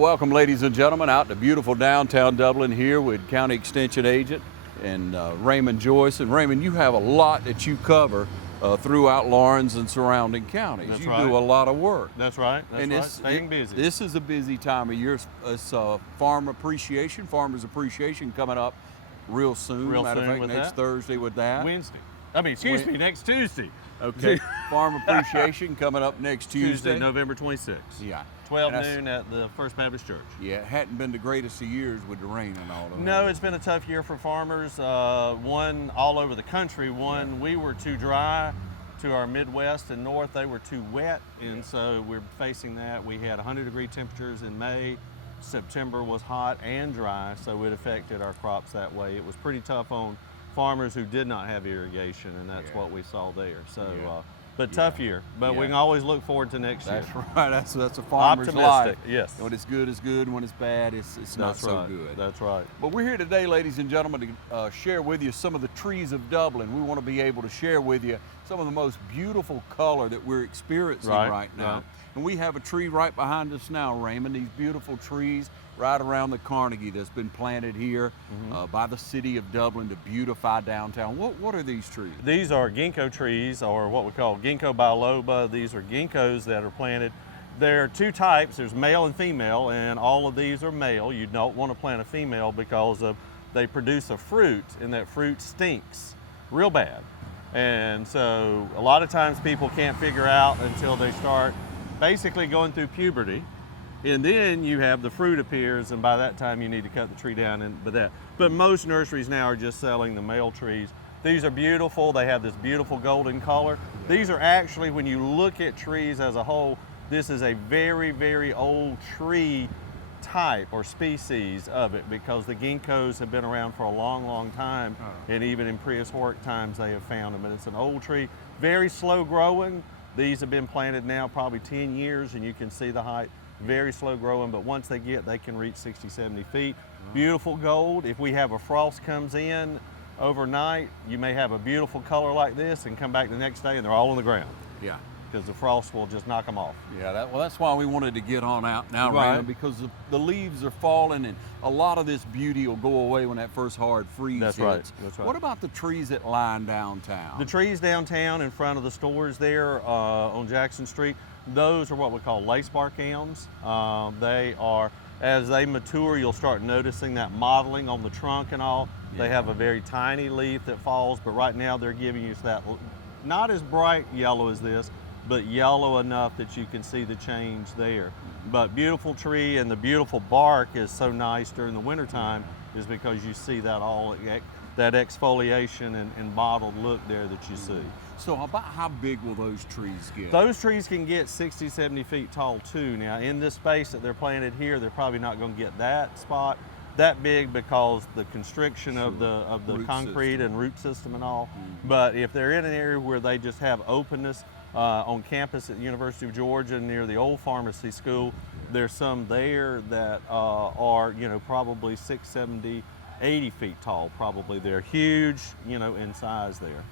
welcome ladies and gentlemen out to beautiful downtown Dublin here with County Extension Agent and Raymond Joyce. And Raymond, you have a lot that you cover throughout Lawrence and surrounding counties. That's you right. do a lot of work. That's right. That's and right. Staying busy. This is a busy time of year. It's Farmers Appreciation coming up real soon. Real Matter of soon fact, with next that. Thursday with that. Wednesday. I mean, excuse me, next Tuesday. Okay. Farm Appreciation coming up next Tuesday. November 26th. Yeah. 12 noon at the First Baptist Church. Yeah, it hadn't been the greatest of years with the rain and all of that. No, it's been a tough year for farmers. One, all over the country. One, we were too dry. To our Midwest and North, they were too wet, and so we're facing that. We had 100-degree temperatures in May. September was hot and dry, so it affected our crops that way. It was pretty tough on farmers who did not have irrigation, and that's what we saw there. So, but tough year. But we can always look forward to next year. That's right. That's a farmer's Optimistic, life. yes. When it's good, it's good. When it's bad, it's not so good. That's right. But we're here today, ladies and gentlemen, to share with you some of the trees of Dublin. We want to be able to share with you some of the most beautiful color that we're experiencing right now. Right. And we have a tree right behind us now, Raymond. These beautiful trees right around the Carnegie that's been planted here by the city of Dublin to beautify downtown. What are these trees? These are ginkgo trees, or what we call ginkgo biloba. These are ginkgos that are planted. There are two types. There's male and female, and all of these are male. You don't want to plant a female because they produce a fruit, and that fruit stinks real bad. And so a lot of times people can't figure out until they start basically going through puberty, and then you have the fruit appears, and by that time you need to cut the tree down. But most nurseries now are just selling the male trees. These are beautiful. They have this beautiful golden color. These are actually, when you look at trees as a whole, this is a very, very old tree type or species of it, because the ginkgos have been around for a long, long time, and even in prehistoric times they have found them. And it's an old tree, very slow growing. These have been planted now probably 10 years, and you can see the height, very slow growing, but once they can reach 60, 70 feet. Beautiful gold. If we have a frost comes in overnight, you may have a beautiful color like this and come back the next day and they're all on the ground. Yeah. Because the frost will just knock them off. Yeah, that's why we wanted to get on out now, Raymond, because the leaves are falling and a lot of this beauty will go away when that first hard freeze hits. That's right. What about the trees that line downtown? The trees downtown in front of the stores there on Jackson Street, those are what we call lacebark elms. They are, as they mature, you'll start noticing that mottling on the trunk and all. They have a very tiny leaf that falls, but right now they're giving you that, not as bright yellow as this, but yellow enough that you can see the change there. But beautiful tree, and the beautiful bark is so nice during the wintertime is because you see that that exfoliation and mottled look there that you see. So about how big will those trees get? Those trees can get 60, 70 feet tall too. Now in this space that they're planted here, they're probably not going to get that spot that big because the constriction of the concrete and root system and all. But if they're in an area where they just have openness, on campus at the University of Georgia near the old pharmacy school, there's some there that are, probably 6, 70, 80 feet tall probably. They're huge, in size there.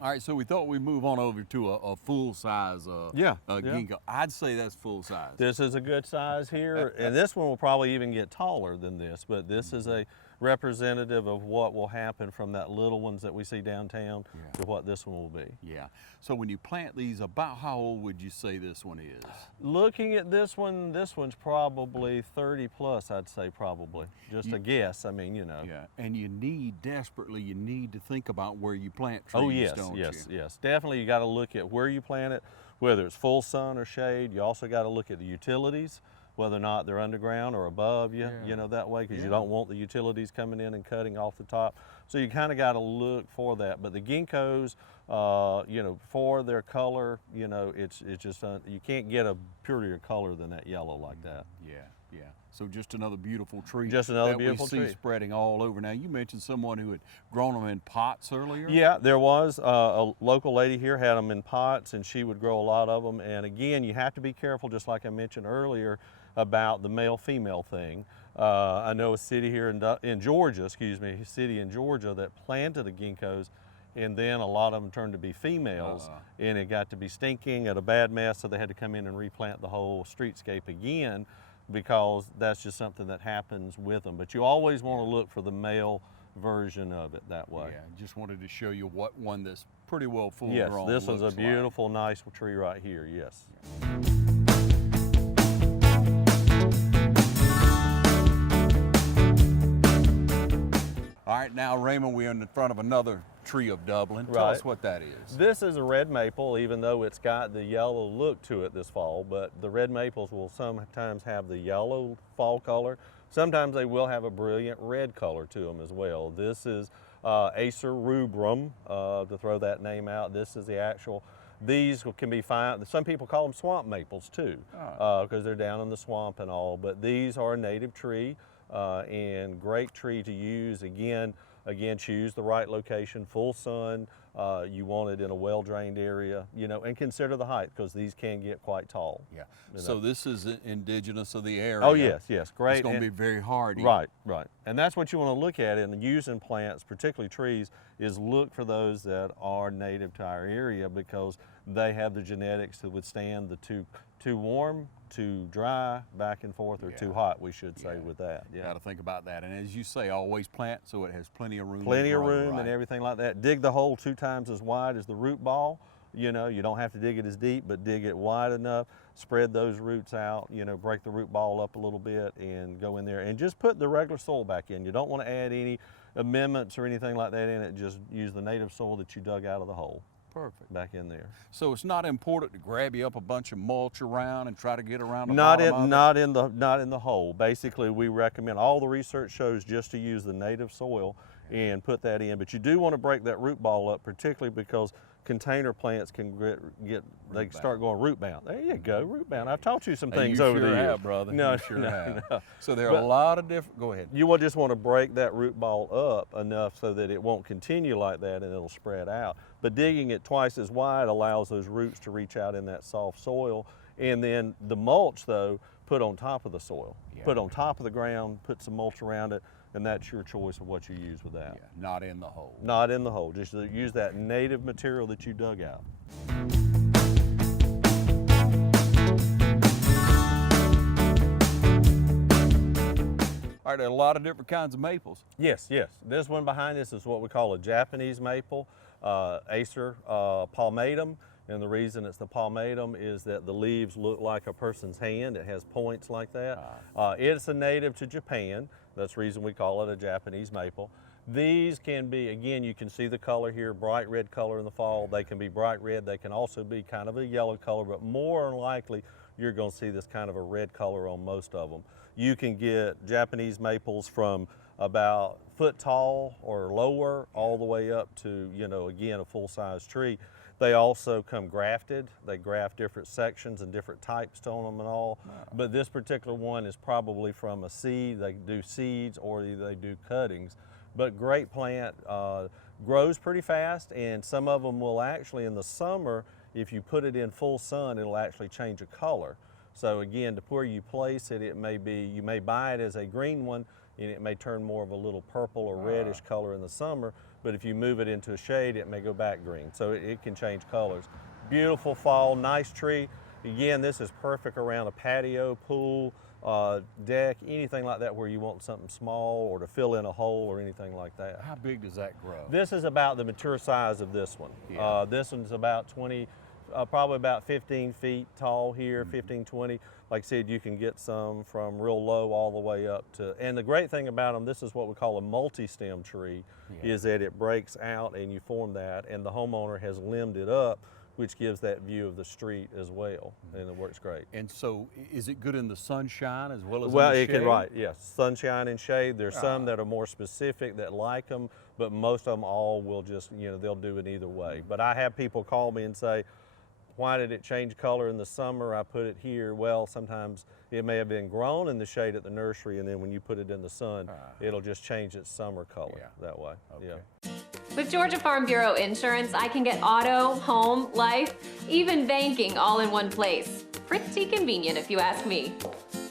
All right, so we thought we'd move on over to a full-size ginkgo. I'd say that's full size. This is a good size here, and this one will probably even get taller than this, but this is a representative of what will happen from that little ones that we see downtown to what this one will be. Yeah. So when you plant these, about how old would you say this one is? Looking at this one's probably 30 plus, I'd say probably. Just a guess, Yeah, and you need to think about where you plant trees, don't you? Yes. Definitely you got to look at where you plant it, whether it's full sun or shade. You also got to look at the utilities, whether or not they're underground or above you, that way, because you don't want the utilities coming in and cutting off the top. So you kind of got to look for that. But the ginkgos, for their color, it's just, you can't get a prettier color than that yellow like that. Yeah. So just another beautiful tree. Just another beautiful tree. We see spreading all over. Now, you mentioned someone who had grown them in pots earlier? Yeah, there was. A local lady here had them in pots, and she would grow a lot of them. And again, you have to be careful, just like I mentioned earlier, about the male-female thing. I know a city here in Georgia, a city in Georgia that planted the ginkgos, and then a lot of them turned to be females, and it got to be stinking and a bad mess, so they had to come in and replant the whole streetscape again, because that's just something that happens with them. But you always want to look for the male version of it that way. Yeah, just wanted to show you what one that's pretty well full Yes, grown this one's a looks beautiful, nice tree right here, yes. All right, now Raymond, we're in front of another tree of Dublin. Tell us what that is. This is a red maple, even though it's got the yellow look to it this fall, but the red maples will sometimes have the yellow fall color. Sometimes they will have a brilliant red color to them as well. This is Acer rubrum, to throw that name out. This is the actual, these can be found, some people call them swamp maples too, because they're down in the swamp and all, but these are a native tree. And great tree to use. Again, choose the right location, full sun. You want it in a well-drained area, you know, and consider the height, because these can get quite tall. Yeah. So this is indigenous of the area. Oh yes, yes, great. It's going to be very hardy. Right, right. And that's what you want to look at in using plants, particularly trees, is look for those that are native to our area, because they have the genetics to withstand the too warm, too dry, back and forth, or too hot, we should say, with that. Yeah. Got to think about that. And as you say, always plant so it has plenty of room. Plenty of room and everything like that. Dig the hole 2 times as wide as the root ball. You know, you don't have to dig it as deep, but dig it wide enough. Spread those roots out, you know, break the root ball up a little bit and go in there. And just put the regular soil back in. You don't want to add any amendments or anything like that in it. Just use the native soil that you dug out of the hole. Perfect. Back in there. So it's not important to grab you up a bunch of mulch around and try to get around the not bottom in the hole. Basically, we recommend, all the research shows, just to use the native soil and put that in. But you do want to break that root ball up, particularly because container plants can they start going root bound. There you go, root bound. I've taught you some things over the years. You sure have, brother. No, you sure have. No. So there are a lot of different, go ahead. You will just want to break that root ball up enough so that it won't continue like that and it'll spread out. But digging it twice as wide allows those roots to reach out in that soft soil. And then the mulch, though, put on top of the soil. Yeah. Put on top of the ground, put some mulch around it, and that's your choice of what you use with that. Yeah, not in the hole. Not in the hole. Just use that native material that you dug out. All right, there are a lot of different kinds of maples. Yes, yes. This one behind us is what we call a Japanese maple, Acer palmatum. And the reason it's the palmatum is that the leaves look like a person's hand. It has points like that. It's a native to Japan. That's the reason we call it a Japanese maple. These can be, again, you can see the color here, bright red color in the fall. They can be bright red. They can also be kind of a yellow color, but more than likely, you're going to see this kind of a red color on most of them. You can get Japanese maples from about foot tall or lower all the way up to, you know, again, a full-size tree. They also come grafted. They graft different sections and different types on them and all. Wow. But this particular one is probably from a seed. They do seeds or they do cuttings. But great plant, grows pretty fast, and some of them will actually in the summer, if you put it in full sun, it'll actually change a color. So again, to where you place it, it may be, you may buy it as a green one, and it may turn more of a little purple or reddish color in the summer, but if you move it into a shade, it may go back green. So it can change colors. Beautiful fall, nice tree. Again, this is perfect around a patio, pool, deck, anything like that where you want something small or to fill in a hole or anything like that. How big does that grow? This is about the mature size of this one. Yeah. This one's about 20, probably about 15 feet tall here, 15, 20. Like I said, you can get some from real low all the way up to, and the great thing about them, this is what we call a multi-stem tree, is that it breaks out and you form that, and the homeowner has limbed it up, which gives that view of the street as well, and it works great. And so, is it good in the sunshine as well as well, in the it shade? can, right, yes, sunshine and shade. There's some that are more specific that like them, but most of them all will just, you know, they'll do it either way. But I have people call me and say, why did it change color in the summer? I put it here. Well, sometimes it may have been grown in the shade at the nursery, and then when you put it in the sun, it'll just change its summer color that way. Okay. Yeah. With Georgia Farm Bureau Insurance, I can get auto, home, life, even banking all in one place. Pretty convenient if you ask me.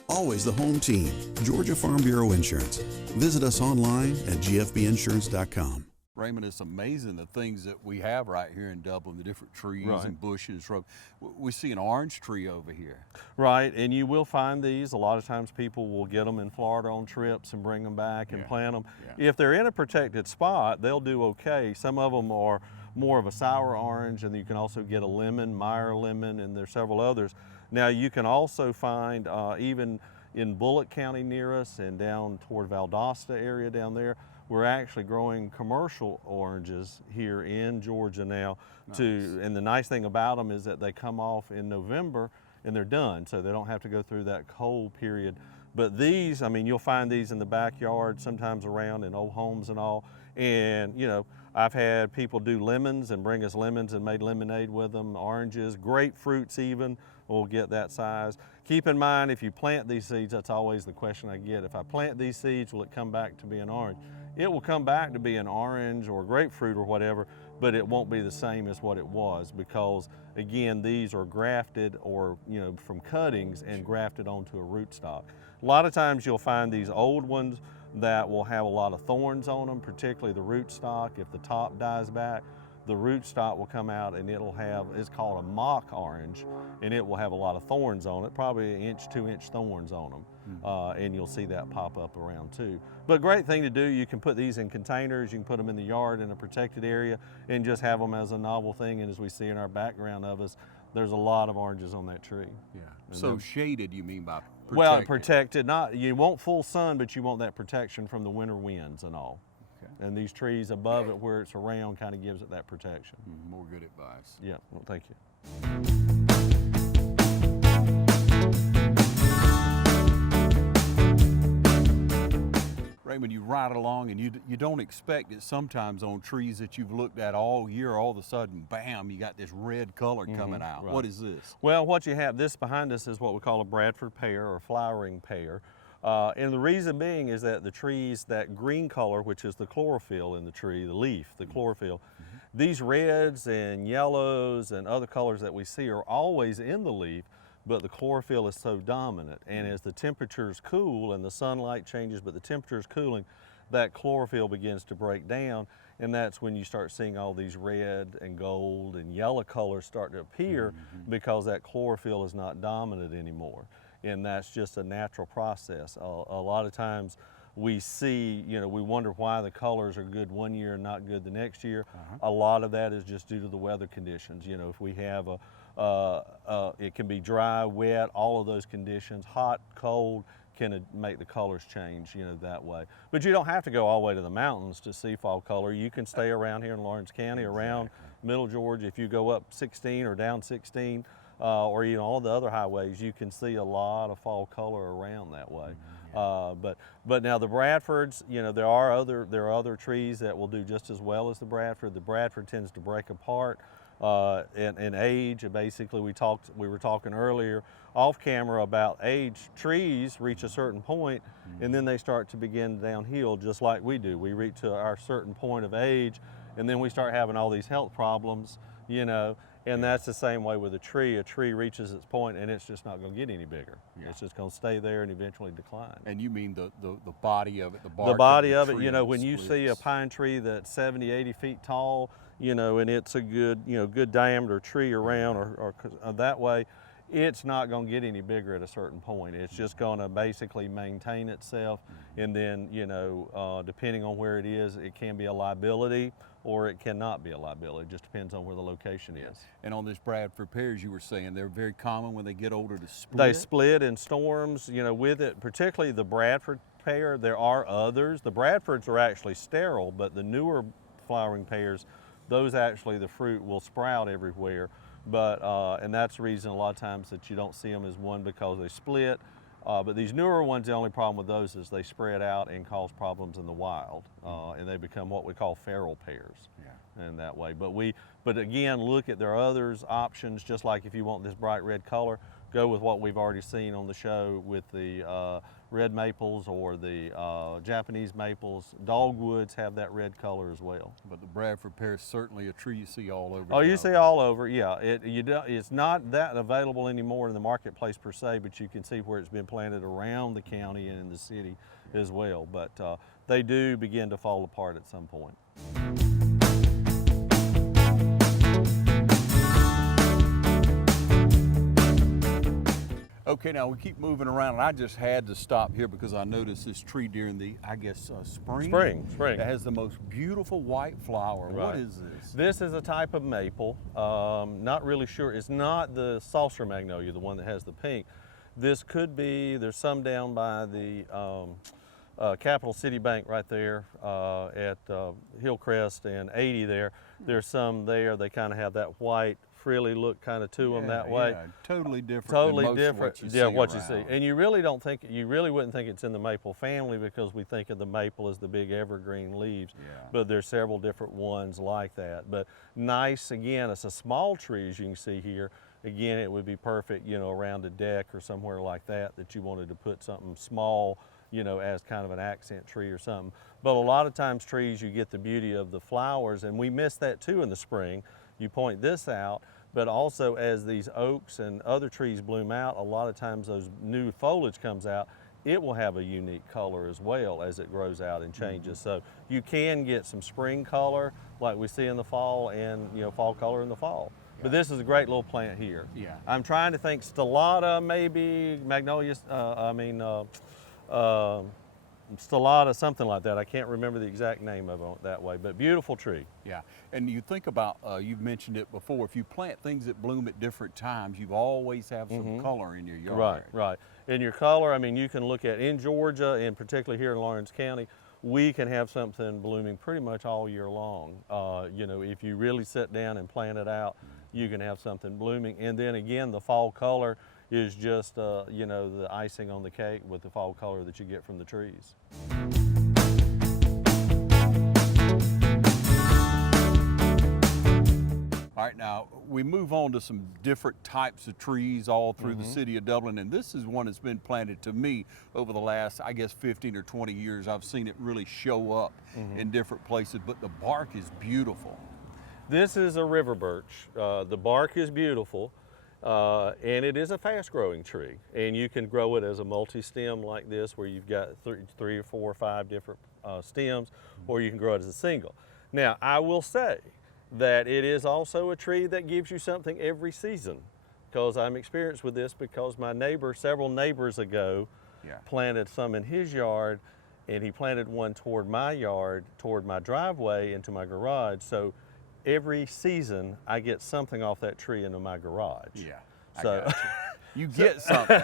Always the home team, Georgia Farm Bureau Insurance. Visit us online at gfbinsurance.com. Raymond, it's amazing the things that we have right here in Dublin, the different trees Right. and bushes, shrubs. We see an orange tree over here. Right, and you will find these. A lot of times people will get them in Florida on trips and bring them back and plant them. Yeah. If they're in a protected spot, they'll do okay. Some of them are more of a sour orange, and you can also get a lemon, Meyer lemon, and there's several others. Now you can also find even in Bullock County near us and down toward Valdosta area down there, we're actually growing commercial oranges here in Georgia now. Nice. And the nice thing about them is that they come off in November and they're done, so they don't have to go through that cold period. But these, I mean, you'll find these in the backyard, sometimes around in old homes and all. And you know, I've had people do lemons and bring us lemons and made lemonade with them, oranges, grapefruits even, will get that size. Keep in mind, if you plant these seeds, that's always the question I get. If I plant these seeds, will it come back to be an orange? It will come back to be an orange or grapefruit or whatever, but it won't be the same as what it was because, again, these are grafted or, you know, from cuttings and grafted onto a rootstock. A lot of times you'll find these old ones that will have a lot of thorns on them, particularly the rootstock. If the top dies back, the rootstock will come out and it'll have, it's called a mock orange, and it will have a lot of thorns on it, probably 1 inch, 2 inch thorns on them. And you'll see that pop up around too. But great thing to do, you can put these in containers, you can put them in the yard in a protected area and just have them as a novel thing. And as we see in our background of us, there's a lot of oranges on that tree. Yeah. And So then- shaded, you mean by protected? Well, protected, not, you want full sun, but you want that protection from the winter winds and all. Okay. And these trees above it where it's around kind of gives it that protection. More good advice. Yeah, well, thank you. Raymond, you ride along and you don't expect it sometimes on trees that you've looked at all year, all of a sudden, bam, you got this red color coming out. right. What is this? Well, what you have, this behind us is what we call a Bradford pear or flowering pear. And the reason being is that the trees, that green color, which is the chlorophyll in the tree, the leaf, the chlorophyll, these reds and yellows and other colors that we see are always in the leaf, but the chlorophyll is so dominant. And as the temperatures cool and the sunlight changes, but the temperature is cooling, that chlorophyll begins to break down. And that's when you start seeing all these red and gold and yellow colors start to appear because that chlorophyll is not dominant anymore. And that's just a natural process. A lot of times we see, you know, we wonder why the colors are good one year and not good the next year. A lot of that is just due to the weather conditions. You know, if we have it can be dry, wet, all of those conditions, hot, cold, can make the colors change, you know, that way. But you don't have to go all the way to the mountains to see fall color. You can stay around here in Lawrence County, around Middle Georgia. If you go up 16 or down 16, or even all the other highways, you can see a lot of fall color around that way. But now the Bradfords, you know, there are other trees that will do just as well as the Bradford. The Bradford tends to break apart in age. Basically, we were talking earlier off camera about age. Trees reach a certain point, and then they start to begin downhill, just like we do. We reach to our certain point of age, and then we start having all these health problems, you know. And that's the same way with a tree. A tree reaches its point and it's just not going to get any bigger. It's just going to stay there and eventually decline. And you mean the body of it, the bark? The body of the it, tree you know, when you splits. see a pine tree that's 70, 80 feet tall, you know, and it's a good, you know, good diameter tree around or that way, it's not going to get any bigger at a certain point. It's just going to basically maintain itself. And then, you know, depending on where it is, it can be a liability or it cannot be a liability. It just depends on where the location is. And on this Bradford pears, you were saying they're very common when they get older to split. They split in storms, you know, with it, particularly the Bradford pear. There are others. The Bradfords are actually sterile, but the newer flowering pears, those actually, the fruit will sprout everywhere. But, and that's the reason a lot of times that you don't see them as one because they split. But these newer ones, the only problem with those is they spread out and cause problems in the wild, and they become what we call feral pears. In that way. But again, look at there are others options. Just like if you want this bright red color, go with what we've already seen on the show with the red maples or the Japanese maples. Dogwoods have that red color as well. But the Bradford pear is certainly a tree you see all over. Oh, you see all over, yeah. It's not that available anymore in the marketplace per se, but you can see where it's been planted around the county and in the city as well. But they do begin to fall apart at some point. Okay, now we keep moving around, and I just had to stop here because I noticed this tree during the, I guess, spring. Spring. It has the most beautiful white flower. Right. What is this? This is a type of maple. Not really sure. It's not the saucer magnolia, the one that has the pink. This could be, there's some down by the Capital City Bank right there at Hillcrest and 80 there. There's some there, they kind of have that white frilly look kind of to them that way. Yeah, totally different. Totally than most different. Of what you yeah, see what around. you see. And you really don't think, you really wouldn't think it's in the maple family because we think of the maple as the big evergreen leaves. Yeah. But there's several different ones like that. But nice, again, it's a small tree as you can see here. Again, it would be perfect, you know, around a deck or somewhere like that you wanted to put something small, you know, as kind of an accent tree or something. But a lot of times trees, you get the beauty of the flowers, and we miss that too in the spring. You point this out, but also as these oaks and other trees bloom out, a lot of times those new foliage comes out, it will have a unique color as well as it grows out and changes. So you can get some spring color like we see in the fall and, you know, fall color in the fall. But this is a great little plant here. Yeah. I'm trying to think stellata, maybe, magnolia, stellata, something like that. I can't remember the exact name of it that way, but beautiful tree. Yeah, and you think about, you've mentioned it before, if you plant things that bloom at different times, you always have some color in your yard. Right, right. In your color, I mean, you can look at, in Georgia, and particularly here in Lawrence County, we can have something blooming pretty much all year long. You know, if you really sit down and plan it out, you can have something blooming. And then again, the fall color is just, you know, the icing on the cake with the fall color that you get from the trees. All right, now we move on to some different types of trees all through the city of Dublin, and this is one that's been planted to me over the last, I guess, 15 or 20 years. I've seen it really show up in different places, but the bark is beautiful. This is a river birch. The bark is beautiful, and it is a fast-growing tree. And you can grow it as a multi-stem like this, where you've got three or four or five different stems, or you can grow it as a single. Now, I will say that it is also a tree that gives you something every season, because I'm experienced with this because my neighbor, several neighbors ago, planted some in his yard, and he planted one toward my yard, toward my driveway into my garage. So every season I get something off that tree into my garage. Yeah, so I got you. You get something.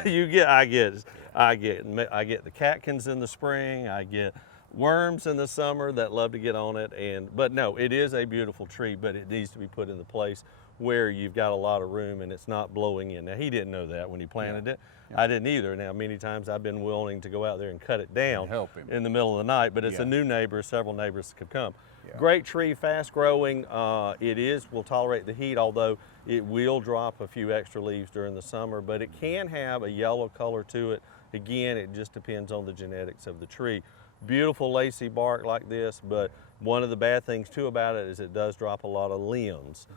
I get the catkins in the spring. I get worms in the summer that love to get on it. But no, it is a beautiful tree, but it needs to be put in the place where you've got a lot of room and it's not blowing in. Now, he didn't know that when he planted it. I didn't either. Now, many times I've been willing to go out there and cut it down help him in the middle of the night, but it's a new neighbor. Several neighbors have come. Great tree, fast growing. Will tolerate the heat, although it will drop a few extra leaves during the summer, but it can have a yellow color to it. Again, it just depends on the genetics of the tree. Beautiful lacy bark like this, but one of the bad things too about it is it does drop a lot of limbs,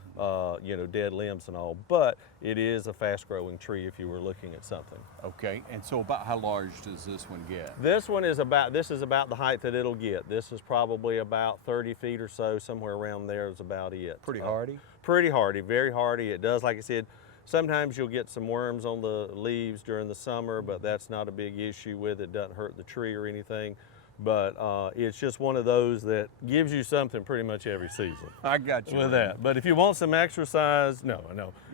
you know, dead limbs and all, but it is a fast growing tree if you were looking at something. Okay, and so about how large does this one get? This one is about the height that it'll get. This is probably about 30 feet or so, somewhere around there is about it. Pretty hardy? Pretty hardy, very hardy. It does, like I said, sometimes you'll get some worms on the leaves during the summer, but that's not a big issue with it. Doesn't hurt the tree or anything. But it's just one of those that gives you something pretty much every season. I got you with that. But if you want some exercise, no.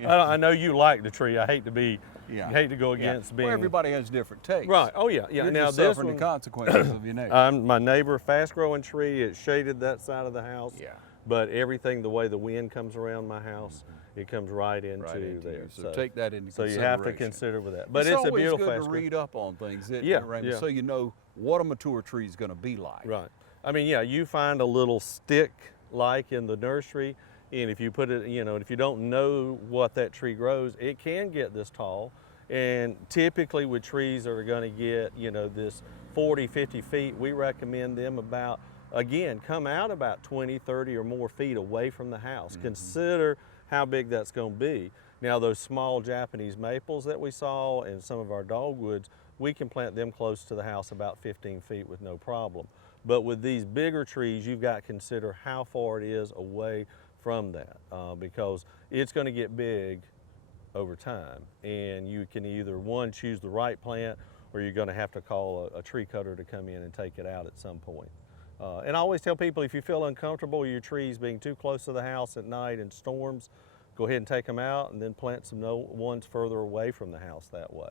I know you like the tree. I hate to be, hate to go against being. Well, everybody has different tastes. Right. Oh yeah. You're now just this suffering one, the consequences of your neighbor. my neighbor, fast-growing tree. It shaded that side of the house. Yeah. But everything, the way the wind comes around my house, it comes right into there. So take that into consideration. So you have to consider with that. But it's a beautiful, always good to read up on things, so you know what a mature tree is going to be like. Right. I mean, yeah, you find a little stick like in the nursery, and if you put it, you know, if you don't know what that tree grows, it can get this tall. And typically with trees that are going to get, you know, this 40, 50 feet, we recommend them about, again, come out about 20, 30 or more feet away from the house. Consider how big that's going to be. Now, those small Japanese maples that we saw and some of our dogwoods, we can plant them close to the house about 15 feet with no problem. But with these bigger trees, you've got to consider how far it is away from that because it's going to get big over time. And you can either, one, choose the right plant, or you're going to have to call a tree cutter to come in and take it out at some point. And I always tell people, if you feel uncomfortable with your trees being too close to the house at night in storms, go ahead and take them out and then plant some ones further away from the house that way.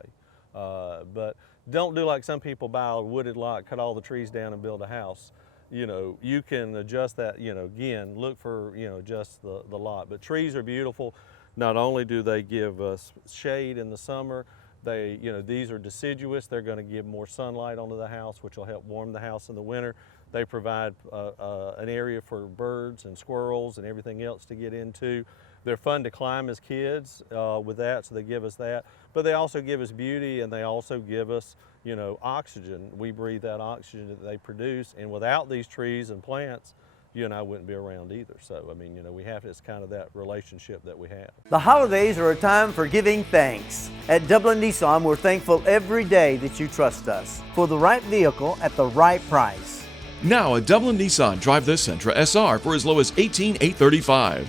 But don't do like some people buy a wooded lot, cut all the trees down and build a house. You know, you can adjust that, you know, again, look for, you know, adjust the lot. But trees are beautiful. Not only do they give us shade in the summer, they, you know, these are deciduous. They're going to give more sunlight onto the house, which will help warm the house in the winter. They provide an area for birds and squirrels and everything else to get into. They're fun to climb as kids with that, so they give us that. But they also give us beauty, and they also give us, you know, oxygen. We breathe that oxygen that they produce, and without these trees and plants, you and I wouldn't be around either. So, I mean, you know, we have, it's kind of that relationship that we have. The holidays are a time for giving thanks. At Dublin Nissan, we're thankful every day that you trust us for the right vehicle at the right price. Now at Dublin Nissan, drive the Sentra SR for as low as $18,835.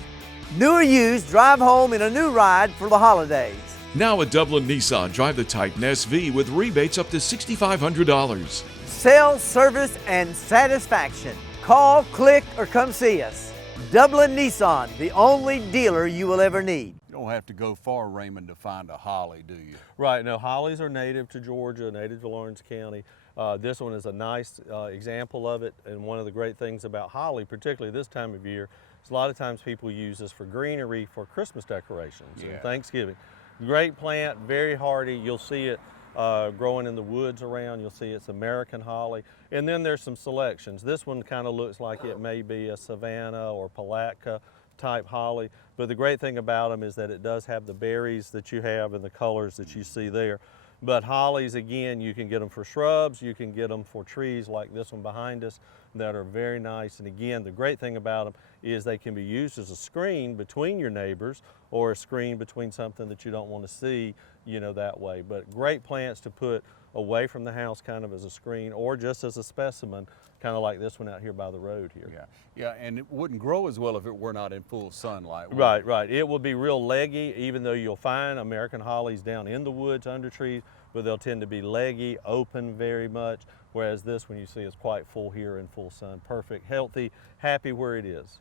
New or used, drive home in a new ride for the holidays. Now at Dublin Nissan, drive the Titan SV with rebates up to $6,500. Sales, service, and satisfaction. Call, click, or come see us. Dublin Nissan, the only dealer you will ever need. You don't have to go far, Raymond, to find a holly, do you? Right, no, hollies are native to Georgia, native to Lawrence County. This one is a nice example of it, and one of the great things about holly, particularly this time of year, is a lot of times people use this for greenery for Christmas decorations and Thanksgiving. Great plant, very hardy. You'll see it growing in the woods around. You'll see it's American holly. And then there's some selections. This one kind of looks like it may be a Savannah or Palatka type holly, but the great thing about them is that it does have the berries that you have and the colors that you see there. But hollies, again, you can get them for shrubs, you can get them for trees like this one behind us that are very nice. And again, the great thing about them is they can be used as a screen between your neighbors or a screen between something that you don't want to see, you know, that way. But great plants to put away from the house kind of as a screen or just as a specimen, kind of like this one out here by the road here. Yeah, and it wouldn't grow as well if it were not in full sunlight. Right, right. It will be real leggy, even though you'll find American hollies down in the woods under trees, but they'll tend to be leggy, open very much, whereas this one you see is quite full here in full sun. Perfect, healthy, happy where it is.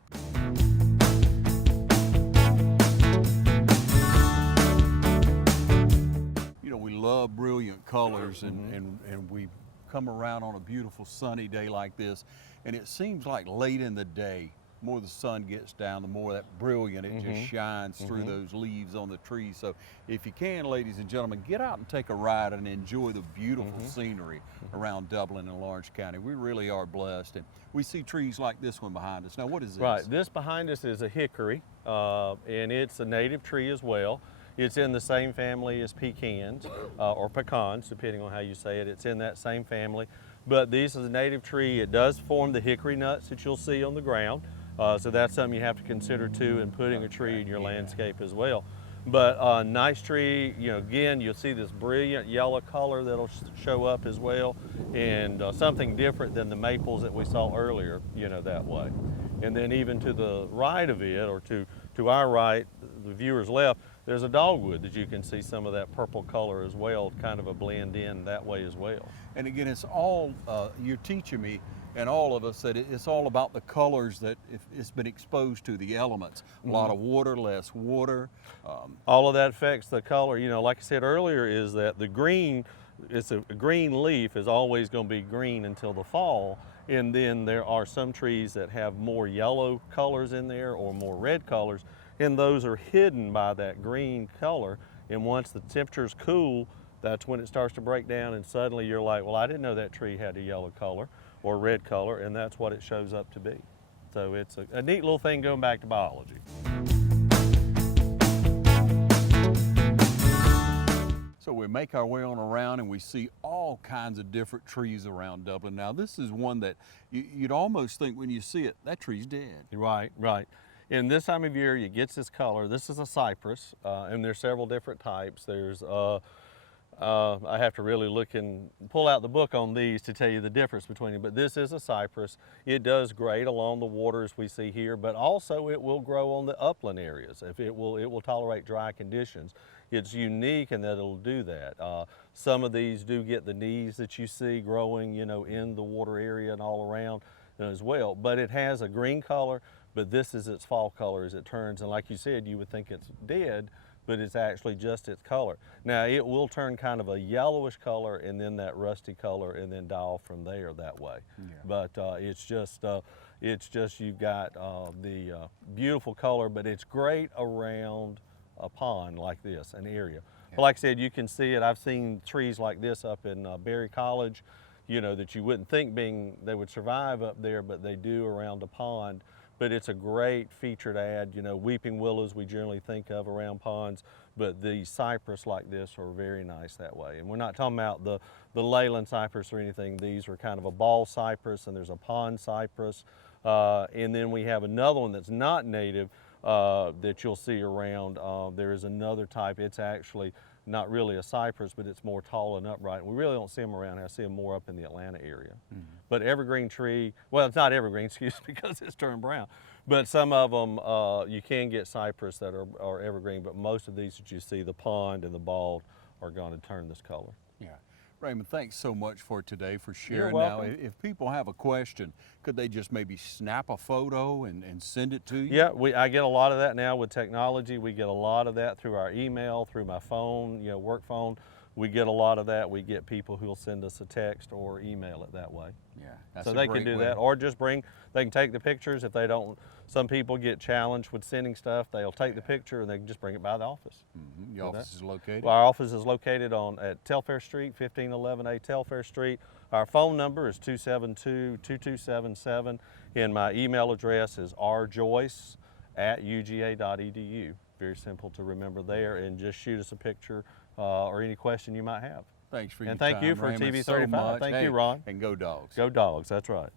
You know, we love brilliant colors, and we come around on a beautiful sunny day like this, and it seems like late in the day, the more the sun gets down, the more that brilliant it just shines through those leaves on the trees. So if you can, ladies and gentlemen, get out and take a ride and enjoy the beautiful scenery around Dublin and Lawrence County. We really are blessed, and we see trees like this one behind us. Now, what is this? Right, this behind us is a hickory, and it's a native tree as well. It's in the same family as pecans or pecans, depending on how you say it. It's in that same family. But this is a native tree. It does form the hickory nuts that you'll see on the ground. So that's something you have to consider too in putting a tree in your landscape as well. But nice tree, you know, again, you'll see this brilliant yellow color that'll show up as well, and something different than the maples that we saw earlier, you know, that way. And then even to the right of it, or to our right, the viewer's left, there's a dogwood that you can see some of that purple color as well, kind of a blend in that way as well. And again, it's all, you're teaching me, and all of us, that it's all about the colors that it's been exposed to, the elements. A lot of water, less water. All of that affects the color. You know, like I said earlier, is that the green, it's a green leaf is always going to be green until the fall. And then there are some trees that have more yellow colors in there or more red colors, and those are hidden by that green color. And once the temperatures cool, that's when it starts to break down, and suddenly you're like, well, I didn't know that tree had a yellow color or red color, and that's what it shows up to be. So it's a neat little thing going back to biology. So we make our way on around and we see all kinds of different trees around Dublin. Now this is one that you'd almost think when you see it, that tree's dead. Right, right. And this time of year, it gets this color. This is a cypress, and there's several different types. There's I have to really look and pull out the book on these to tell you the difference between them. But this is a cypress. It does great along the waters we see here, but also it will grow on the upland areas. If it will tolerate dry conditions. It's unique in that it'll do that. Some of these do get the knees that you see growing, you know, in the water area and all around as well. But it has a green color, but this is its fall color as it turns. And like you said, you would think it's dead, but it's actually just its color. Now it will turn kind of a yellowish color and then that rusty color and then die off from there that way. Yeah. But it's just you've got the beautiful color, but it's great around a pond like this, an area. Yeah. But like I said, you can see it. I've seen trees like this up in Berry College, you know, that you wouldn't think they would survive up there, but they do around a pond. But it's a great feature to add. You know, weeping willows we generally think of around ponds, but the cypress like this are very nice that way. And we're not talking about the Leyland cypress or anything. These are kind of a ball cypress, and there's a pond cypress. And then we have another one that's not native that you'll see around. There is another type. It's actually not really a cypress, but it's more tall and upright. We really don't see them around here. I see them more up in the Atlanta area. Mm-hmm. But evergreen tree, well, it's not evergreen, excuse me, because it's turned brown. But some of them, you can get cypress that are evergreen, but most of these that you see, the pond and the bald, are going to turn this color. Yeah. Raymond, thanks so much for today, for sharing. You're welcome. Now, if people have a question, could they just maybe snap a photo and send it to you? Yeah, I get a lot of that now with technology. We get a lot of that through our email, through my phone, you know, work phone. We get a lot of that. We get people who will send us a text or email it that way. Yeah, that's so a they great can do way. that, or just they can take the pictures if they don't. Some people get challenged with sending stuff. They'll take the picture and they can just bring it by the office. Mm-hmm. Your office is located? Well, our office is located at Telfair Street, 1511A Telfair Street. Our phone number is 272-2277, and my email address is rjoyce@uga.edu. Very simple to remember there, and just shoot us a picture or any question you might have. Thanks for your and time, thank you for Raymond, TV so 35. much. Thank hey, you, Ron. And go Dogs. Go Dogs, that's right.